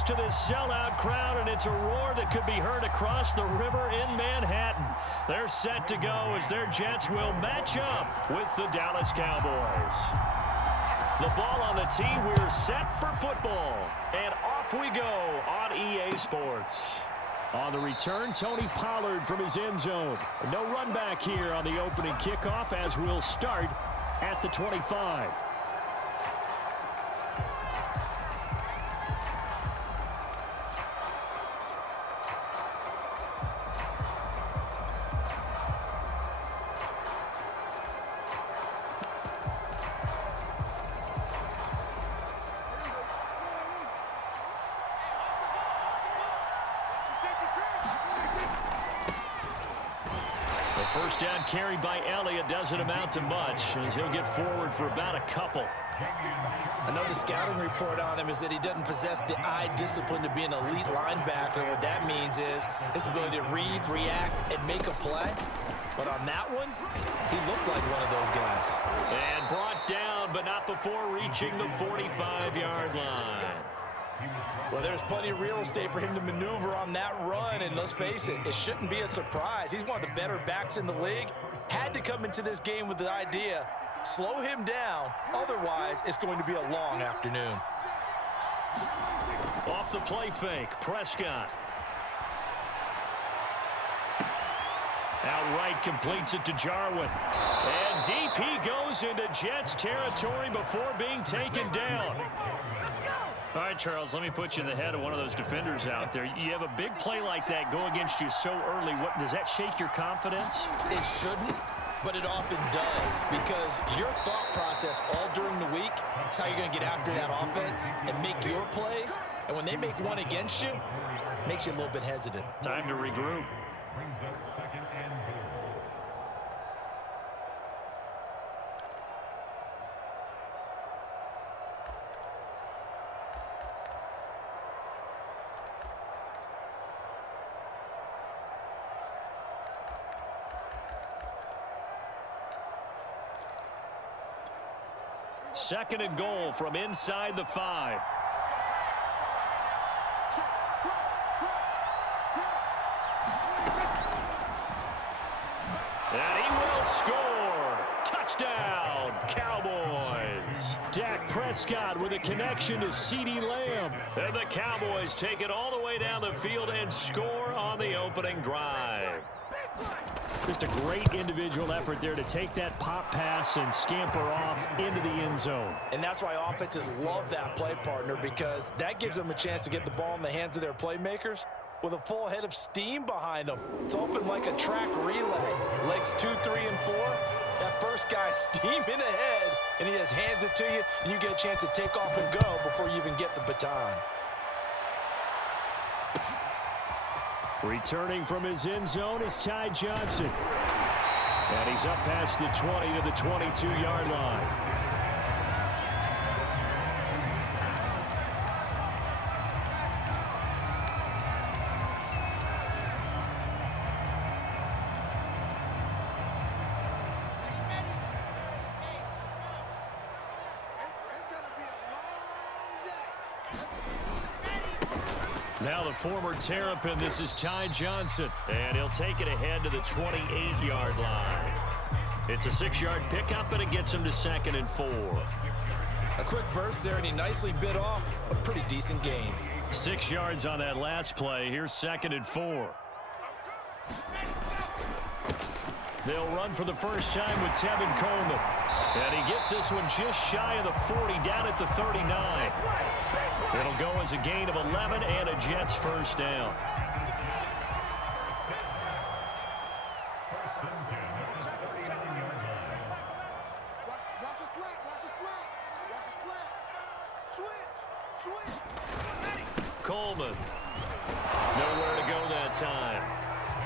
used to this sellout crowd, and it's a roar that could be heard across the river in Manhattan. They're set to go as their Jets will match up with the Dallas Cowboys. The ball on the tee. We're set for football. And off we go on EA Sports. On the return, Tony Pollard from his end zone. No run back here on the opening kickoff as we'll start at the 25. First down carry by Elliott doesn't amount to much as he'll get forward for about a couple. I know the scouting report on him is that he doesn't possess the eye discipline to be an elite linebacker. What that means is his ability to read, react, and make a play. But on that one, he looked like one of those guys. And brought down, but not before reaching the 45-yard line. Well, there's plenty of real estate for him to maneuver on that run, and let's face it, it shouldn't be a surprise. He's one of the better backs in the league. Had to come into this game with the idea, slow him down, otherwise it's going to be a long afternoon. Off the play fake, Prescott. Outright completes it to Jarwin. And deep he goes into Jets territory before being taken down. All right, Charles, let me put you in the head of one of those defenders out there. You have a big play like that go against you so early. What does that shake your confidence? It shouldn't, but it often does, because your thought process all during the week is how you're going to get after that offense and make your plays. And when they make one against you, it makes you a little bit hesitant. Time to regroup. Second and goal from inside the 5. And he will score. Touchdown, Cowboys. Dak Prescott with a connection to CeeDee Lamb. And the Cowboys take it all the way down the field and score on the opening drive. Just a great individual effort there to take that pop pass and scamper off into the end zone. And that's why offenses love that play, partner, because that gives them a chance to get the ball in the hands of their playmakers with a full head of steam behind them. It's open like a track relay. Legs 2, 3, and 4. That first guy steaming ahead, and he just hands it to you, and you get a chance to take off and go before you even get the baton. Returning from his end zone is Ty Johnson. And he's up past the 20 to the 22-yard line. Now the former Terrapin, this is Ty Johnson, and he'll take it ahead to the 28-yard line. It's a 6-yard pickup, and it gets him to 2nd and 4. A quick burst there, and he nicely bit off a pretty decent gain. 6 yards on that last play. Here's 2nd and 4. They'll run for the first time with Tevin Coleman. And he gets this one just shy of the 40, down at the 39. It'll go as a gain of 11 and a Jets first down. Watch a slap. Switch. Coleman. Nowhere to go that time.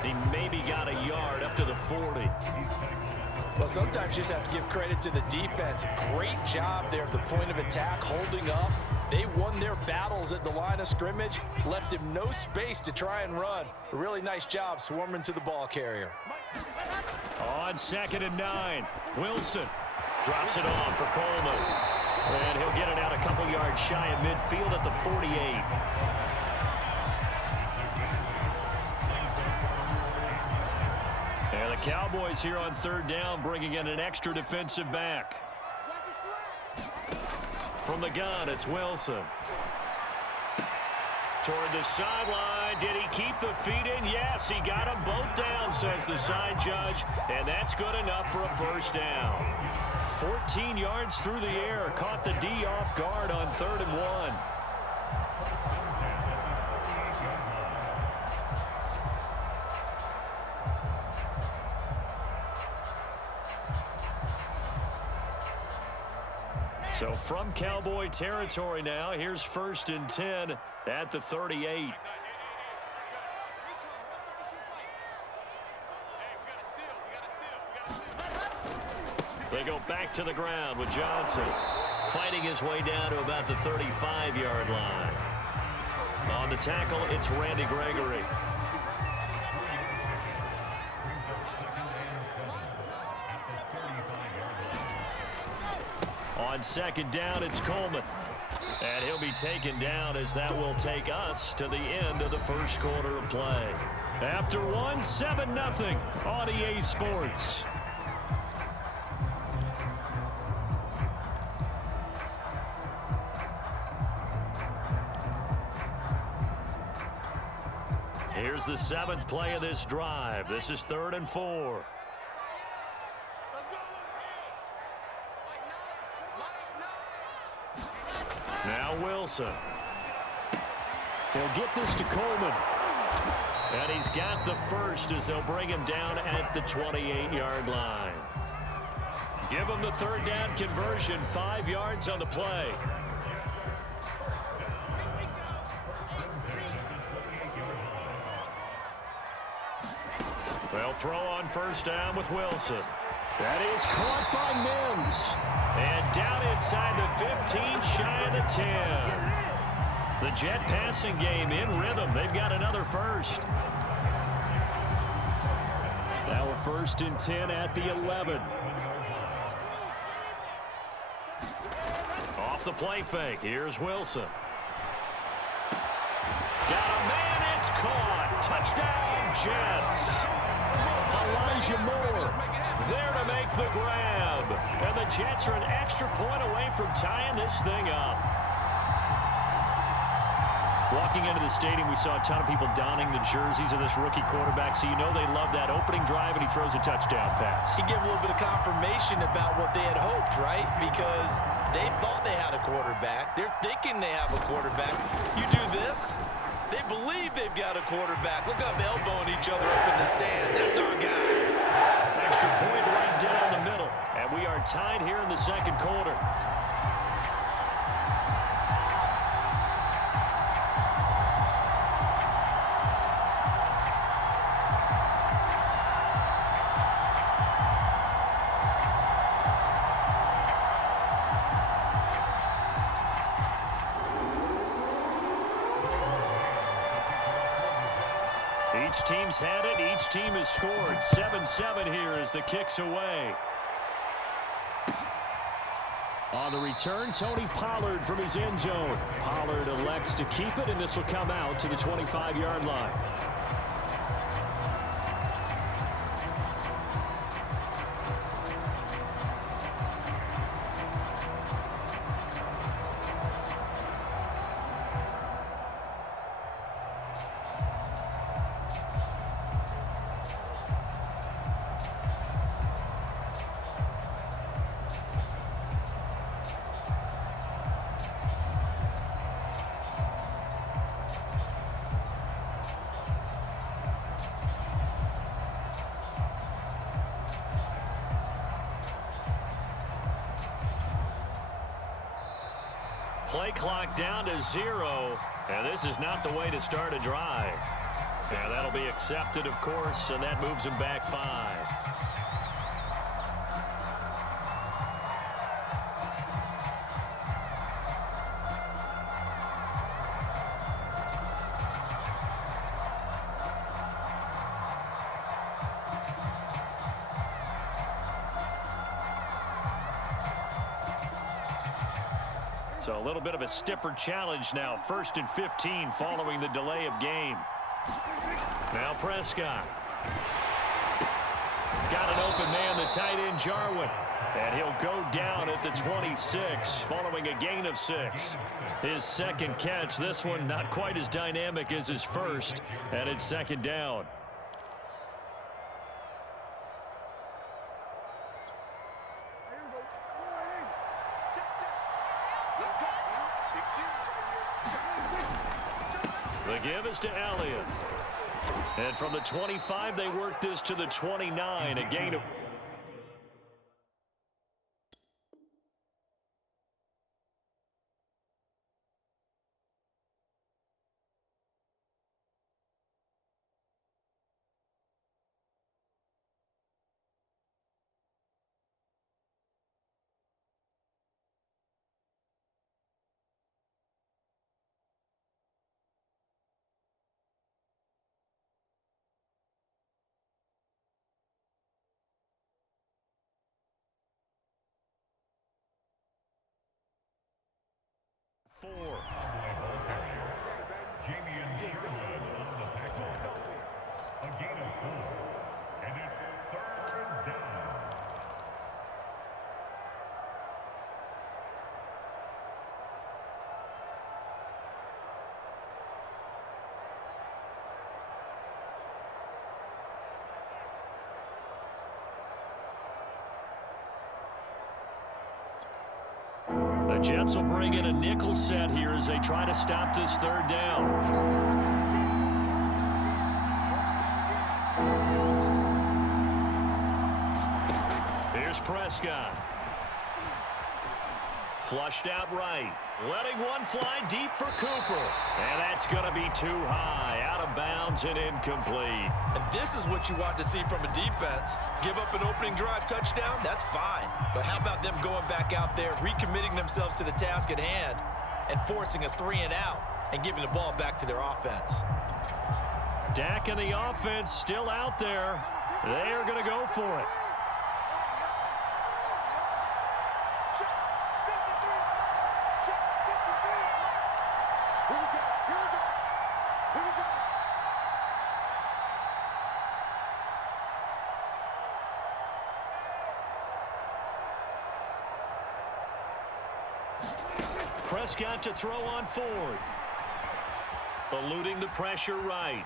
He maybe got a yard up to the 40. Well, sometimes you just have to give credit to the defense. Great job there at the point of attack, holding up. They won their battles at the line of scrimmage, left him no space to try and run. A really nice job swarming to the ball carrier. On 2nd and 9, Wilson drops it off for Coleman. And he'll get it out a couple yards shy of midfield at the 48. Cowboys here on third down, bringing in an extra defensive back. From the gun, it's Wilson. Toward the sideline. Did he keep the feet in? Yes, he got them both down, says the side judge. And that's good enough for a first down. 14 yards through the air. Caught the D off guard on 3rd and 1. So from Cowboy territory now, here's 1st and 10 at the 38. They go back to the ground with Johnson. Fighting his way down to about the 35-yard line. On the tackle, it's Randy Gregory. On 2nd down, it's Coleman. And he'll be taken down as that will take us to the end of the first quarter of play. After one, 7-0 on EA Sports. Here's the 7th play of this drive. This is 3rd and 4. Now Wilson. He'll get this to Coleman. And he's got the first as they'll bring him down at the 28-yard line. Give him the 3rd down conversion, 5 yards on the play. They'll throw on 1st down with Wilson. That is caught by Mims. And down inside the 15, shy of the 10. The Jet passing game in rhythm. They've got another first. Now a 1st and 10 at the 11. Off the play fake. Here's Wilson. Got a man. It's caught. Touchdown, Jets. Elijah Moore there to make the grab. And the Jets are an extra point away from tying this thing up. Walking into the stadium, we saw a ton of people donning the jerseys of this rookie quarterback, so you know they love that opening drive, and he throws a touchdown pass. He gave a little bit of confirmation about what they had hoped, right? Because they thought they had a quarterback. They're thinking they have a quarterback. You do this, they believe they've got a quarterback. Look up, elbowing each other up in the stands. That's our guy. Extra point right down the middle. And we are tied here in the 2nd quarter. Each team's had it. Each team has scored. 7-7 here as the kick's away. On the return, Tony Pollard from his end zone. Pollard elects to keep it, and this will come out to the 25-yard line. Play clock down to 0, and this is not the way to start a drive. Yeah, that'll be accepted, of course, and that moves him back 5. So a little bit of a stiffer challenge now. 1st and 15 following the delay of game. Now Prescott. Got an open man, the tight end, Jarwin. And he'll go down at the 26 following a gain of 6. His second catch, this one not quite as dynamic as his first, and it's second down. The give is to Elliott. And from the 25, they work this to the 29, a gain of... A gain of 4, and it's third down. The Jets will bring in a nickel set here as they try to stop this third down. Here's Prescott. Flushed out right. Letting one fly deep for Cooper. And that's going to be too high. Out of bounds and incomplete. And this is what you want to see from a defense. Give up an opening drive touchdown, that's fine. But how about them going back out there, recommitting themselves to the task at hand, and forcing a 3-and-out and giving the ball back to their offense? Dak and the offense still out there. They are going to go for it. Prescott to throw on 4th. Eluding the pressure right.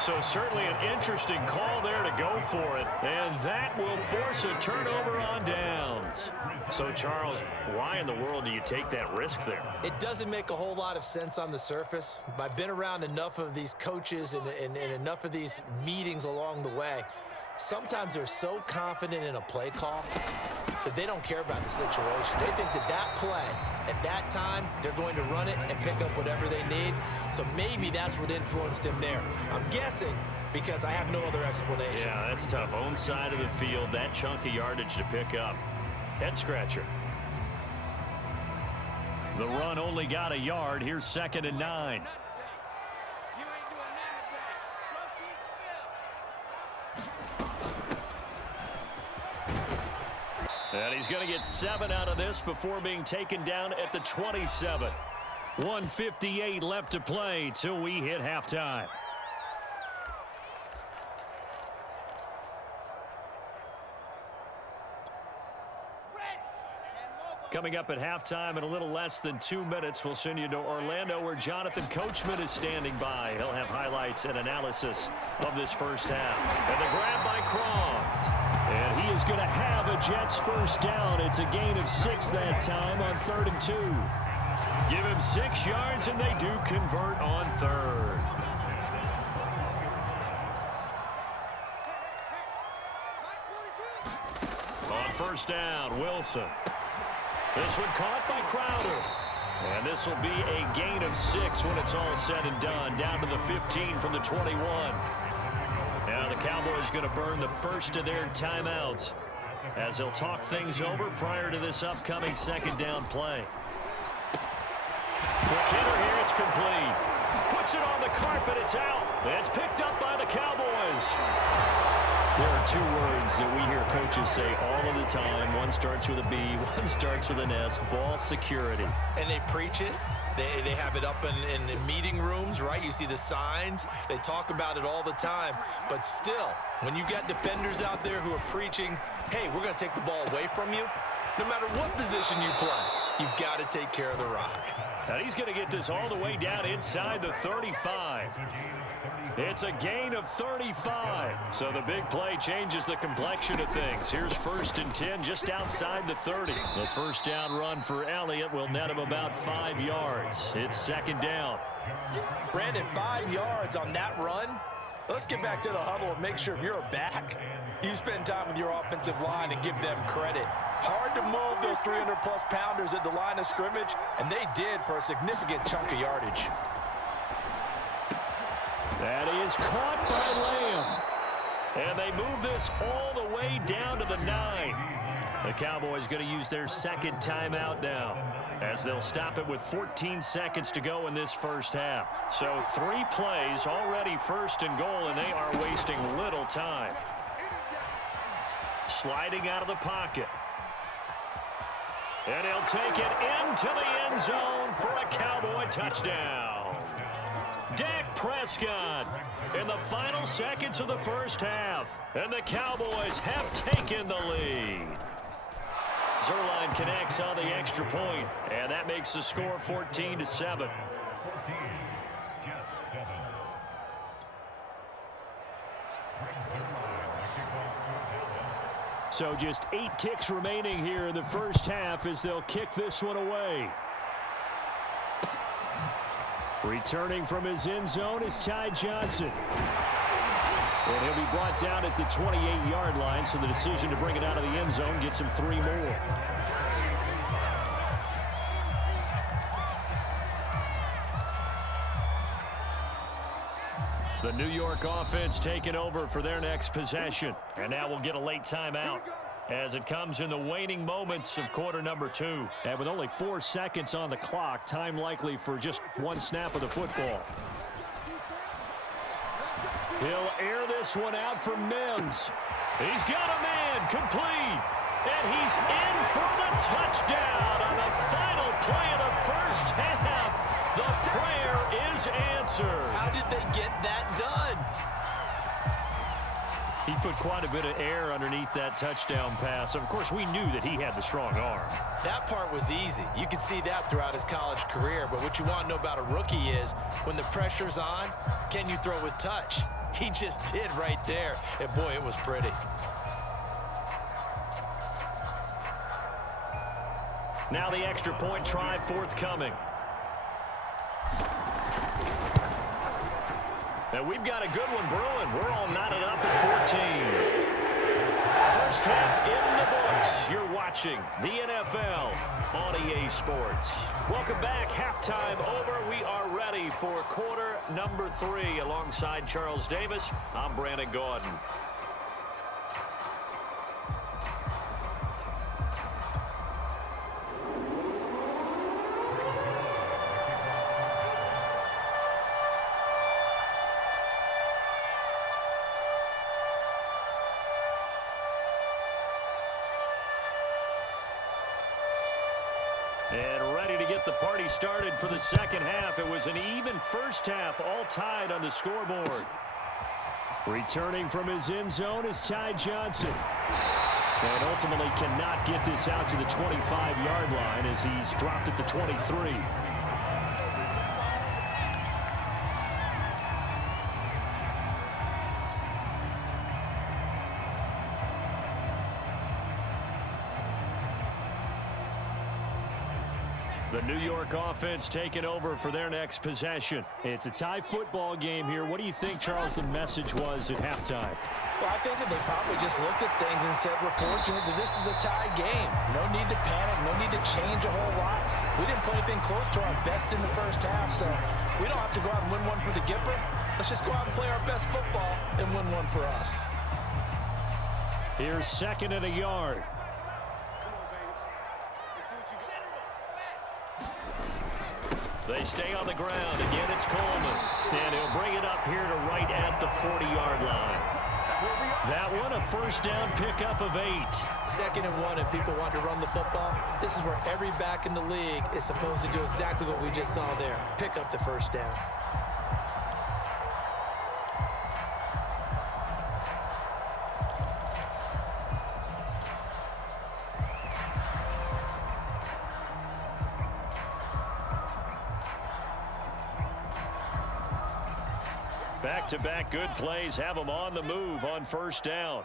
So certainly an interesting call there to go for it. And that will force a turnover on downs. So, Charles, why in the world do you take that risk there? It doesn't make a whole lot of sense on the surface. I've been around enough of these coaches and enough of these meetings along the way. Sometimes they're so confident in a play call that they don't care about the situation. They think that that play, at that time, they're going to run it and pick up whatever they need. So maybe that's what influenced him there. I'm guessing because I have no other explanation. Yeah, that's tough. Own side of the field, that chunk of yardage to pick up. Head scratcher. The run only got a yard. Here's 2nd and 9. And he's going to get 7 out of this before being taken down at the 27. 1:58 left to play till we hit halftime. Coming up at halftime in a little less than 2 minutes, we'll send you to Orlando where Jonathan Coachman is standing by. He'll have highlights and analysis of this first half. And the grab by Croft. And he is going to have a Jets first down. It's a gain of 6 that time on 3rd and 2. Give him 6 yards, and they do convert on 3rd. On first down, Wilson. This one caught by Crowder. And this will be a gain of 6 when it's all said and done. Down to the 15 from the 21. Now the Cowboys going to burn the first of their timeouts as they'll talk things over prior to this upcoming 2nd down play. Quick hitter here, it's complete. Puts it on the carpet, it's out. It's picked up by the Cowboys. There are 2 words that we hear coaches say all of the time. One starts with a B, one starts with an S. Ball security. And they preach it, They have it up in meeting rooms, right? You see the signs. They talk about it all the time. But still, when you got defenders out there who are preaching, hey, we're going to take the ball away from you, no matter what position you play, you've got to take care of the rock. And he's going to get this all the way down inside the 35. It's a gain of 35. So the big play changes the complexion of things. Here's 1st and 10 just outside the 30. The first down run for Elliott will net him about 5 yards. It's 2nd down. Brandon, 5 yards on that run. Let's get back to the huddle and make sure if you're a back, you spend time with your offensive line and give them credit. Hard to move those 300-plus pounders at the line of scrimmage, and they did for a significant chunk of yardage. That is caught by Lamb. And they move this all the way down to the 9. The Cowboys going to use their 2nd timeout now, as they'll stop it with 14 seconds to go in this first half. So 3 plays already 1st and goal, and they are wasting little time. Sliding out of the pocket. And he'll take it into the end zone for a Cowboy touchdown. Dak Prescott in the final seconds of the first half. And the Cowboys have taken the lead. Zerline connects on the extra point, and that makes the score 14-7. So just 8 ticks remaining here in the first half as they'll kick this one away. Returning from his end zone is Ty Johnson. And he'll be brought down at the 28-yard line, so the decision to bring it out of the end zone gets him 3 more. The New York offense taking over for their next possession. And now we'll get a late timeout as it comes in the waning moments of quarter number 2. And with only 4 seconds on the clock, time likely for just 1 snap of the football. He'll air this one out for Mims. He's got a man complete. And he's in for the touchdown on the final play of the first half. The prayer is answered. How did they get that done? He put quite a bit of air underneath that touchdown pass. Of course, we knew that he had the strong arm. That part was easy. You could see that throughout his college career. But what you want to know about a rookie is when the pressure's on, can you throw with touch? He just did right there. And, boy, it was pretty. Now the extra point try forthcoming. And we've got a good one brewing. We're all knotted up at 14. First half in the books. You're watching the NFL on EA Sports. Welcome back. Halftime over. We are ready for quarter number 3. Alongside Charles Davis, I'm Brandon Gaudin. And ready to get the party started for the second half. It was an even first half, all tied on the scoreboard. Returning from his end zone is Ty Johnson. And ultimately cannot get this out to the 25-yard line as he's dropped at the 23. The New York offense taking over for their next possession. It's a tie football game here. What do you think, Charles, the message was at halftime? Well, I think that they probably just looked at things and said, we're fortunate that this is a tie game. No need to panic. No need to change a whole lot. We didn't play anything close to our best in the first half, so we don't have to go out and win one for the Gipper. Let's just go out and play our best football and win one for us. Here's 2nd and a yard. They stay on the ground. Again, it's Coleman. And he'll bring it up here to right at the 40-yard line. That one, a first down pickup of 8. 2nd and 1 and people want to run the football. This is where every back in the league is supposed to do exactly what we just saw there. Pick up the first down. Back-to-back good plays have them on the move on first down.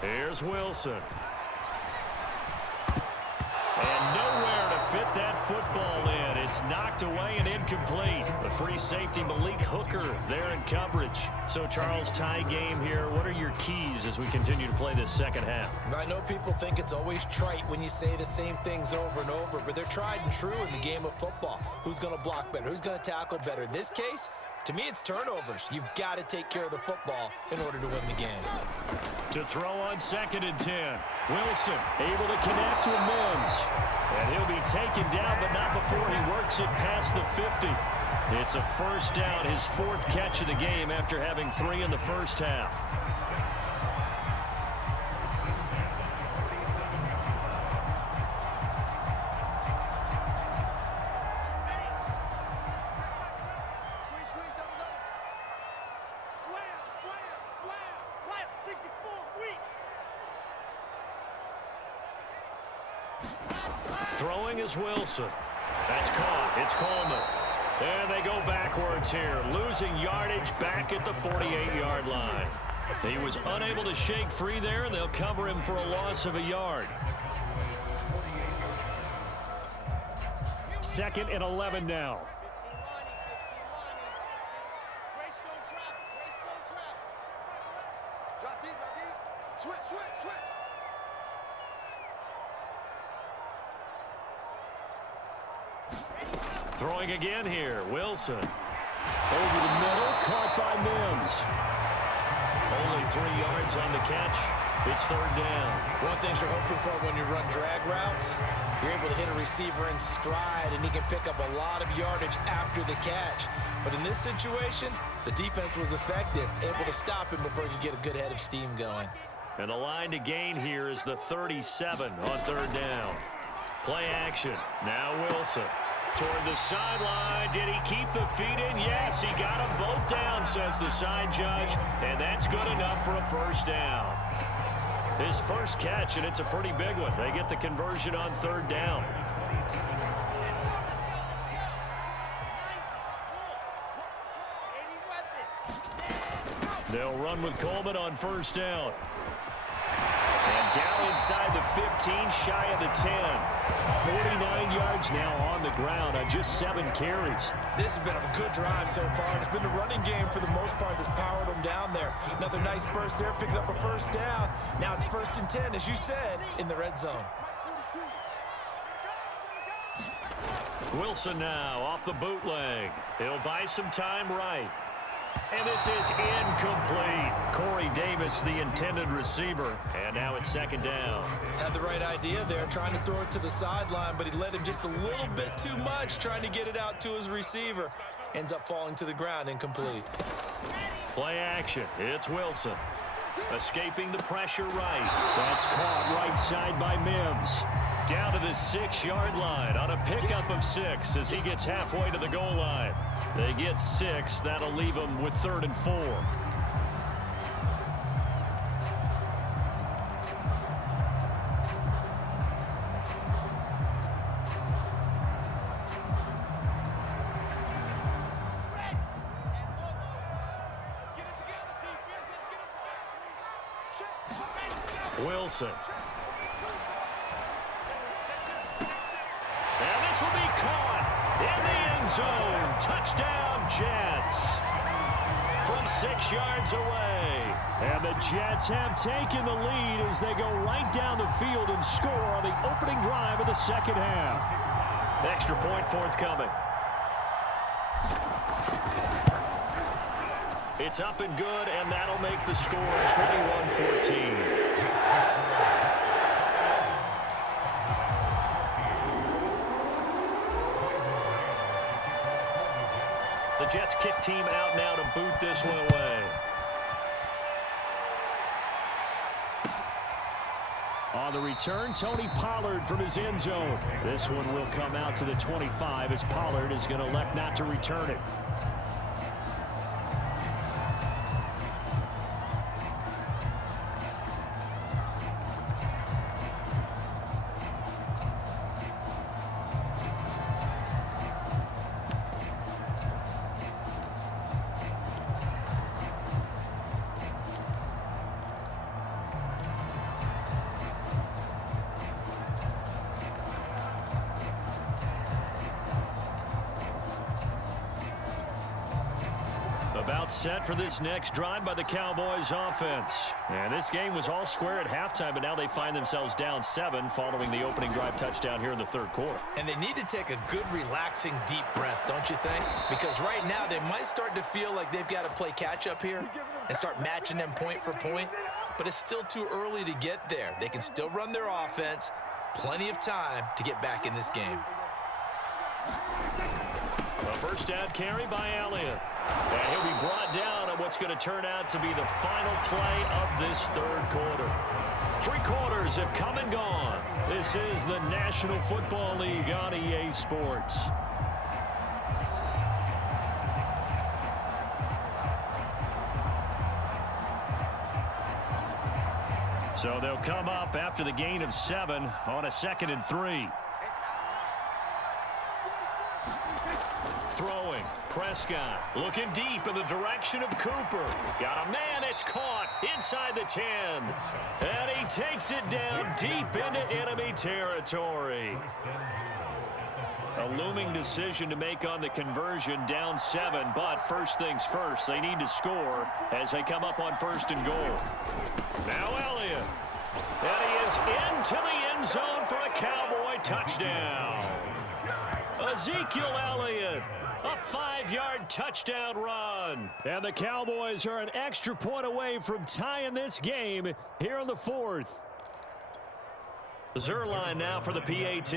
Here's Wilson. And nowhere to fit that football in. It's knocked away and incomplete. The free safety, Malik Hooker, there in coverage. So, Charles, tie game here. What are your keys as we continue to play this second half? I know people think it's always trite when you say the same things over and over, but they're tried and true in the game of football. Who's going to block better? Who's going to tackle better? In this case, to me, it's turnovers. You've got to take care of the football in order to win the game. To throw on 2nd and 10. Wilson able to connect with Mims. And he'll be taken down, but not before he works it past the 50. It's a first down, his 4th catch of the game after having 3 in the first half. Throwing is Wilson. That's caught. It's Coleman. And they go backwards here, losing yardage back at the 48-yard line. He was unable to shake free there, and they'll cover him for a loss of a yard. 2nd and 11 now. Throwing again here, Wilson. Over the middle, caught by Mims. Only 3 yards on the catch. It's 3rd down. One thing you're hoping for when you run drag routes, you're able to hit a receiver in stride, and he can pick up a lot of yardage after the catch. But in this situation, the defense was effective, able to stop him before he could get a good head of steam going. And the line to gain here is the 37 on 3rd down. Play action. Now Wilson. Toward the sideline. Did he keep the feet in? Yes, he got them both down, says the side judge. And that's good enough for a first down. His first catch, and it's a pretty big one. They get the conversion on 3rd down. They'll run with Coleman on first down. And down inside the 15, shy of the 10. 49 yards now on the ground on just 7 carries. This has been a good drive so far. It's been the running game for the most part that's powered them down there. Another nice burst there, picking up a first down. Now it's 1st and 10, as you said, in the red zone. Wilson now off the bootleg. He'll buy some time right. And this is incomplete. Corey Davis, the intended receiver. And now it's 2nd down. Had the right idea there, trying to throw it to the sideline, but he led him just a little bit too much, trying to get it out to his receiver. Ends up falling to the ground, incomplete. Play action. It's Wilson. Escaping the pressure right. That's caught right side by Mims. Down to the 6-yard line on a pickup of 6 as he gets halfway to the goal line. They get 6. That'll leave them with 3rd and 4. Wilson. And this will be caught in the end zone. Touchdown, Jets. From 6 yards away. And the Jets have taken the lead as they go right down the field and score on the opening drive of the second half. Extra point forthcoming. It's up and good, and that'll make the score 21-14. Jets kick team out now to boot this one away. On the return, Tony Pollard from his end zone. This one will come out to the 25 as Pollard is going to elect not to return it. About set for this next drive by the Cowboys offense. And this game was all square at halftime, but now they find themselves down 7 following the opening drive touchdown here in the third quarter. And they need to take a good, relaxing, deep breath, don't you think? Because right now they might start to feel like they've got to play catch-up here and start matching them point for point. But it's still too early to get there. They can still run their offense. Plenty of time to get back in this game. A first down carry by Elliott. And he'll be brought down on what's going to turn out to be the final play of this third quarter. 3 quarters have come and gone. This is the National Football League on EA Sports. So they'll come up after the gain of 7 on a 2nd and 3. Throwing, Prescott looking deep in the direction of Cooper. Got a man, it's caught inside the 10. And he takes it down deep into enemy territory. A looming decision to make on the conversion, down 7, but first things first, they need to score as they come up on 1st and goal. Now Elliott. And he is into the end zone for a Cowboy touchdown. Ezekiel Elliott. A 5-yard touchdown run. And the Cowboys are an extra point away from tying this game here in the 4th. Zerline now for the PAT.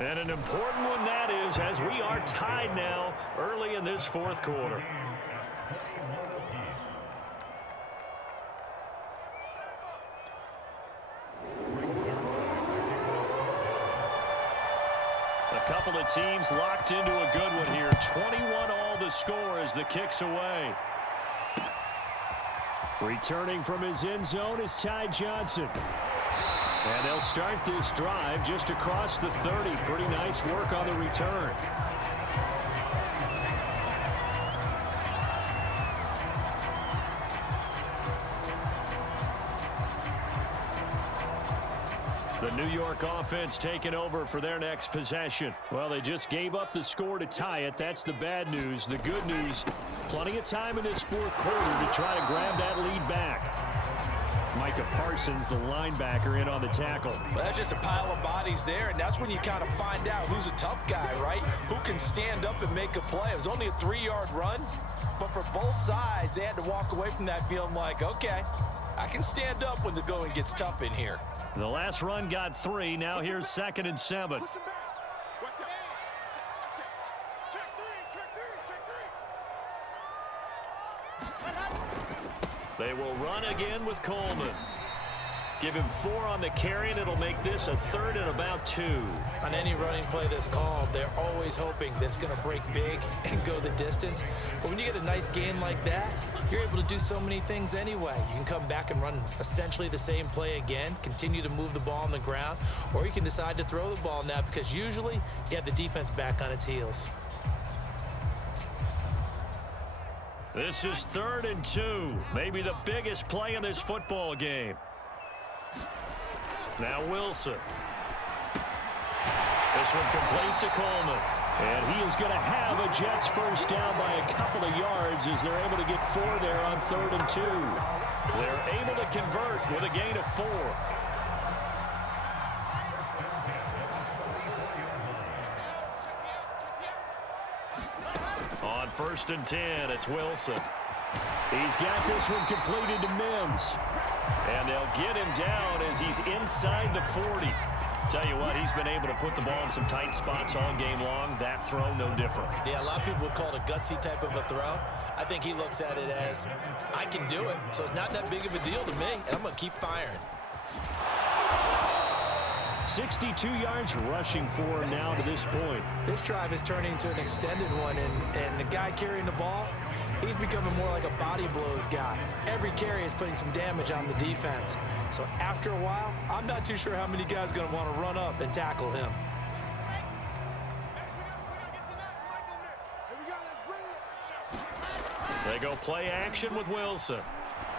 And an important one that is, as we are tied now early in this 4th quarter. A couple of teams locked into a good one here. 21 all the score as the kick's away. Returning from his end zone is Ty Johnson. And they'll start this drive just across the 30. Pretty nice work on the return. The New York offense taking over for their next possession. Well, they just gave up the score to tie it. That's the bad news. The good news, plenty of time in this 4th quarter to try to grab that lead back. Micah Parsons, the linebacker, in on the tackle. Well, that's just a pile of bodies there, and that's when you kind of find out who's a tough guy, right? Who can stand up and make a play. It was only a 3-yard run, but for both sides, they had to walk away from that feeling like, okay, I can stand up when the going gets tough in here. The last run got 3. Now here's 2nd and 7. Push him back. Watch out. Check 3. They will run again with Coleman. Give him 4 on the carry, and it'll make this a 3rd and about 2. On any running play that's called, they're always hoping that it's going to break big and go the distance. But when you get a nice gain like that, you're able to do so many things anyway. You can come back and run essentially the same play again, continue to move the ball on the ground, or you can decide to throw the ball now because usually you have the defense back on its heels. This is 3rd and 2. Maybe the biggest play in this football game. Now Wilson. This one complete to Coleman. And he is going to have a Jets first down by a couple of yards as they're able to get 4 there on 3rd and 2. They're able to convert with a gain of 4. On 1st and 10, it's Wilson. He's got this one completed to Mims. And they'll get him down as he's inside the 40. Tell you what, he's been able to put the ball in some tight spots all game long. That throw, no different. Yeah, a lot of people would call it a gutsy type of a throw. I think he looks at it as, I can do it, so it's not that big of a deal to me, and I'm going to keep firing. 62 yards rushing for him now to this point. This drive is turning into an extended one, and the guy carrying the ball, he's becoming more like a body blows guy. Every carry is putting some damage on the defense. So after a while, I'm not too sure how many guys are going to want to run up and tackle him. They go play action with Wilson.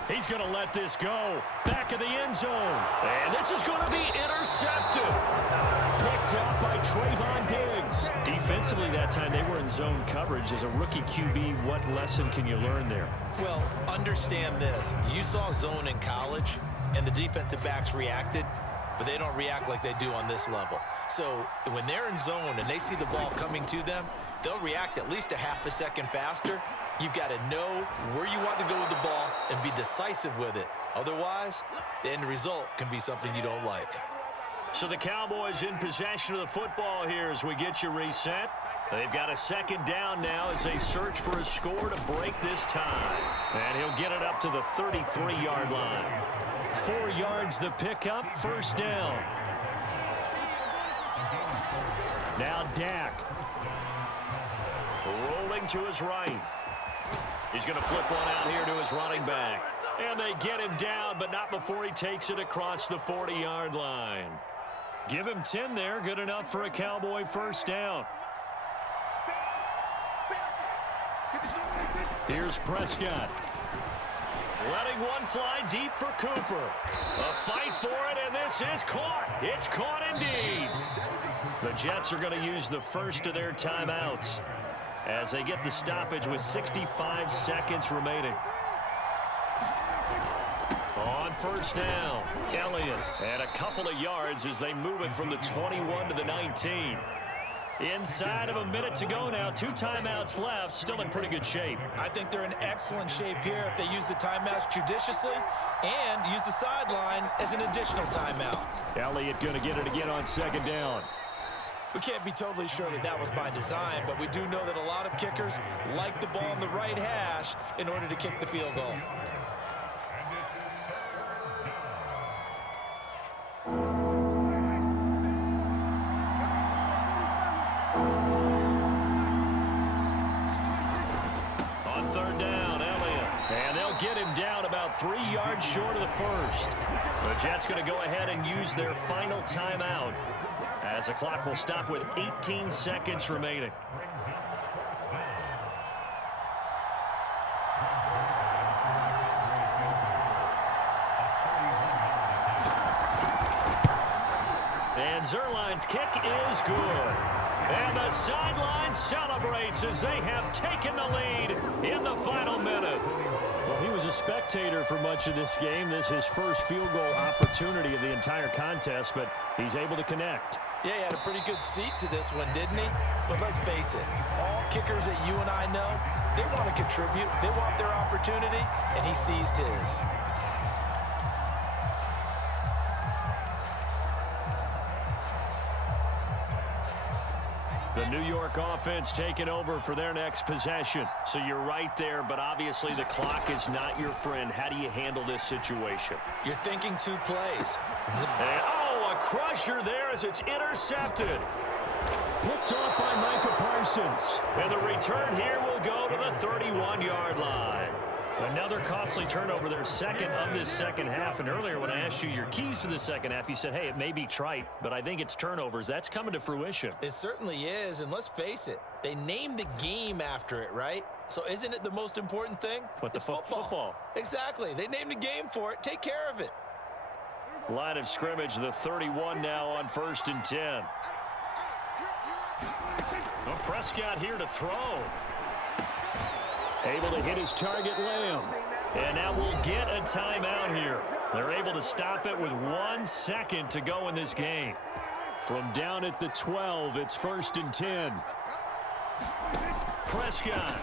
He's going to let this go. Back of the end zone. And this is going to be intercepted. Picked up by Trayvon Diggs. Defensively that time, they were in zone coverage. As a rookie QB, what lesson can you learn there? Well, understand this. You saw zone in college, and the defensive backs reacted, but they don't react like they do on this level. So when they're in zone and they see the ball coming to them, they'll react at least a half a second faster. You've got to know where you want to go with the ball and be decisive with it. Otherwise, the end result can be something you don't like. So the Cowboys in possession of the football here as we get you reset. They've got a second down now as they search for a score to break this tie. And he'll get it up to the 33-yard line. 4 yards the pickup, first down. Now Dak. Rolling to his right. He's going to flip one out here to his running back. And they get him down, but not before he takes it across the 40-yard line. Give him 10 there, good enough for a Cowboy first down. Here's Prescott. Letting one fly deep for Cooper. A fight for it, and this is caught. It's caught indeed. The Jets are going to use the first of their timeouts as they get the stoppage with 65 seconds remaining. On first down, Elliott, and a couple of yards as they move it from the 21 to the 19. Inside of a minute to go now, 2 timeouts left, still in pretty good shape. I think they're in excellent shape here if they use the timeouts judiciously and use the sideline as an additional timeout. Elliott going to get it again on second down. We can't be totally sure that that was by design, but we do know that a lot of kickers like the ball on the right hash in order to kick the field goal. On third down, Elliott. And they'll get him down about 3 yards short of the first. The Jets going to go ahead and use their final timeout, as the clock will stop with 18 seconds remaining. And Zerline's kick is good. And the sideline celebrates as they have taken the lead in the final minute. Well, he was a spectator for much of this game. This is his first field goal opportunity of the entire contest, but he's able to connect. Yeah, he had a pretty good seat to this one, didn't he? But let's face it, all kickers that you and I know, they want to contribute. They want their opportunity, and he seized his. The New York offense taking over for their next possession. So you're right there, but obviously the clock is not your friend. How do you handle this situation? You're thinking 2 plays. And, oh, a crusher there as it's intercepted. Picked off by Micah Parsons. And the return here will go to the 31-yard line. Another costly turnover, their second of this second half. And earlier when I asked you your keys to the second half, you said, hey, it may be trite, but I think it's turnovers. That's coming to fruition. It certainly is, and let's face it, they named the game after it, right? So isn't it the most important thing? What, it's football. Exactly. They named the game for it. Take care of it. Line of scrimmage, the 31 now on 1st and 10. Well, Prescott here to throw. Able to hit his target, Lamb. And now we'll get a timeout here. They're able to stop it with 1 second to go in this game. From down at the 12, it's 1st and 10. Prescott.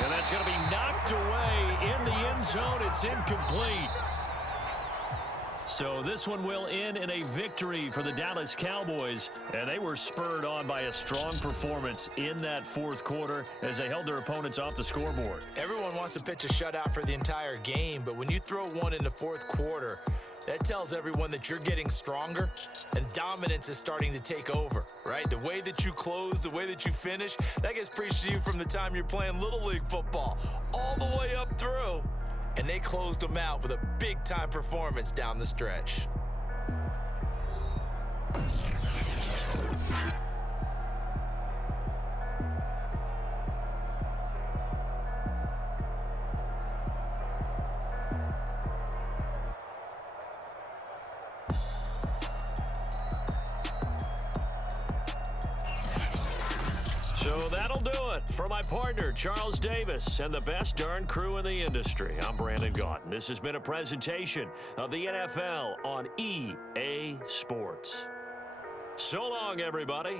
And that's going to be knocked away in the end zone. It's incomplete. So this one will end in a victory for the Dallas Cowboys, and they were spurred on by a strong performance in that fourth quarter as they held their opponents off the scoreboard. Everyone wants to pitch a shutout for the entire game, but when you throw one in the fourth quarter, that tells everyone that you're getting stronger and dominance is starting to take over, right? The way that you close, the way that you finish, that gets preached to you from the time you're playing Little League football all the way up through. And they closed them out with a big-time performance down the stretch. So that'll do it for my partner, Charles Davis, and the best darn crew in the industry. I'm Brandon Gaughan. This has been a presentation of the NFL on EA Sports. So long, everybody.